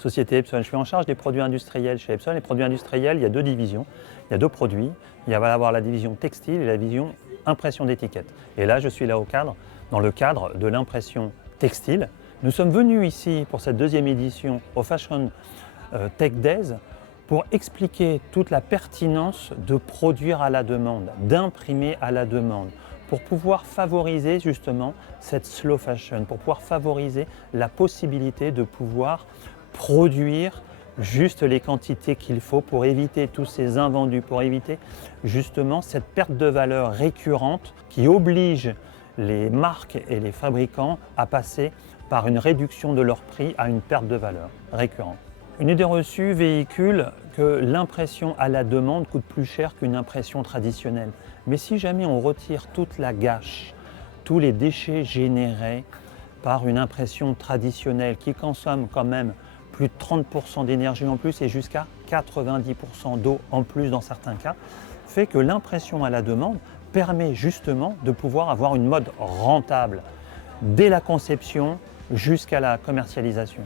Société Epson. Je suis en charge des produits industriels chez Epson. Les produits industriels, il y a deux divisions, il y a deux produits. Il va y avoir la division textile et la division impression d'étiquettes. Et là, je suis là dans le cadre de l'impression textile. Nous sommes venus ici pour cette deuxième édition au Fashion Tech Days pour expliquer toute la pertinence de produire à la demande, d'imprimer à la demande, pour pouvoir favoriser justement cette slow fashion, pour pouvoir favoriser la possibilité de pouvoir produire juste les quantités qu'il faut pour éviter tous ces invendus, pour éviter justement cette perte de valeur récurrente qui oblige les marques et les fabricants à passer par une réduction de leur prix à une perte de valeur récurrente. Une idée reçue véhicule que l'impression à la demande coûte plus cher qu'une impression traditionnelle. Mais si jamais on retire toute la gâche, tous les déchets générés par une impression traditionnelle qui consomme quand même plus de 30% d'énergie en plus et jusqu'à 90% d'eau en plus dans certains cas, fait que l'impression à la demande permet justement de pouvoir avoir une mode rentable dès la conception jusqu'à la commercialisation.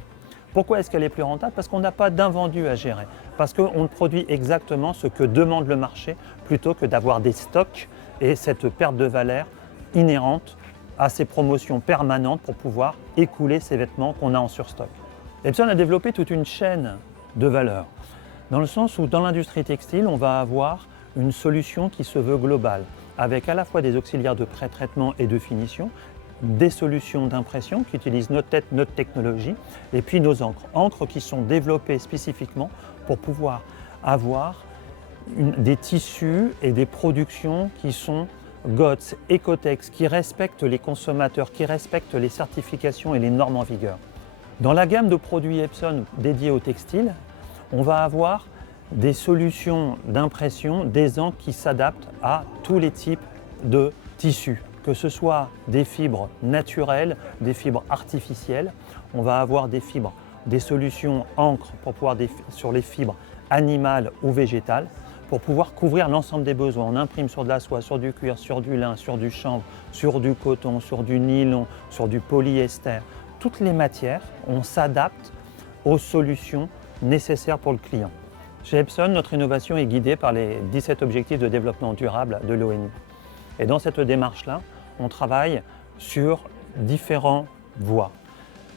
Pourquoi est-ce qu'elle est plus rentable? Parce qu'on n'a pas d'invendus à gérer, parce qu'on produit exactement ce que demande le marché plutôt que d'avoir des stocks et cette perte de valeur inhérente à ces promotions permanentes pour pouvoir écouler ces vêtements qu'on a en surstock. Epson a développé toute une chaîne de valeur, dans le sens où dans l'industrie textile, on va avoir une solution qui se veut globale, avec à la fois des auxiliaires de pré-traitement et de finition, des solutions d'impression qui utilisent notre technologie et puis nos encres qui sont développées spécifiquement pour pouvoir avoir des tissus et des productions qui sont GOTS, Ecotex, qui respectent les consommateurs, qui respectent les certifications et les normes en vigueur. Dans la gamme de produits Epson dédiés au textile, on va avoir des solutions d'impression, des encres qui s'adaptent à tous les types de tissus, que ce soit des fibres naturelles, des fibres artificielles. On va avoir des fibres, des solutions encre pour pouvoir sur les fibres animales ou végétales, pour pouvoir couvrir l'ensemble des besoins. On imprime sur de la soie, sur du cuir, sur du lin, sur du chanvre, sur du coton, sur du nylon, sur du polyester. Toutes les matières, on s'adapte aux solutions nécessaires pour le client. Chez Epson, notre innovation est guidée par les 17 objectifs de développement durable de l'ONU. Et dans cette démarche-là, on travaille sur différentes voies.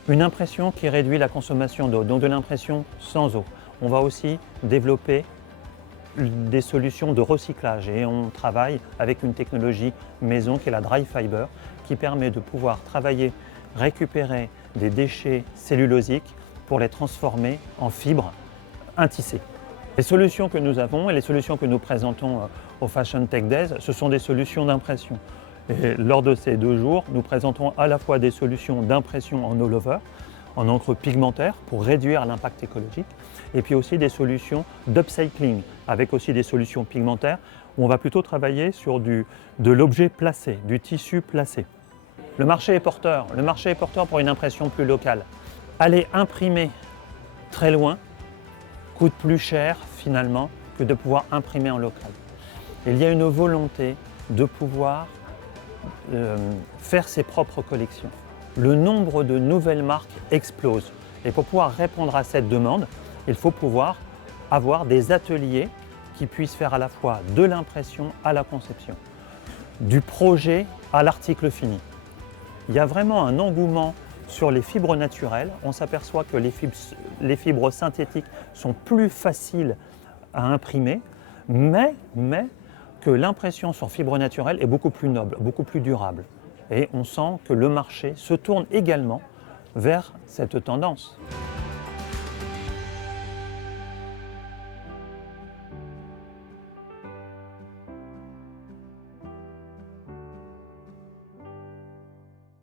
Une impression qui réduit la consommation d'eau, donc de l'impression sans eau. On va aussi développer des solutions de recyclage et on travaille avec une technologie maison qui est la dry fiber qui permet de pouvoir travailler, récupérer des déchets cellulosiques pour les transformer en fibres intissées. Les solutions que nous avons et les solutions que nous présentons au Fashion Tech Days, ce sont des solutions d'impression. Et lors de ces 2 jours, nous présentons à la fois des solutions d'impression en all-over, en encre pigmentaire pour réduire l'impact écologique, et puis aussi des solutions d'upcycling, avec aussi des solutions pigmentaires, où on va plutôt travailler sur de l'objet placé, du tissu placé. Le marché est porteur pour une impression plus locale. Aller imprimer très loin coûte plus cher finalement que de pouvoir imprimer en local. Il y a une volonté de pouvoir faire ses propres collections. Le nombre de nouvelles marques explose et pour pouvoir répondre à cette demande, il faut pouvoir avoir des ateliers qui puissent faire à la fois de l'impression à la conception, du projet à l'article fini. Il y a vraiment un engouement sur les fibres naturelles. On s'aperçoit que les fibres synthétiques sont plus faciles à imprimer, mais que l'impression sur fibres naturelles est beaucoup plus noble, beaucoup plus durable. Et on sent que le marché se tourne également vers cette tendance.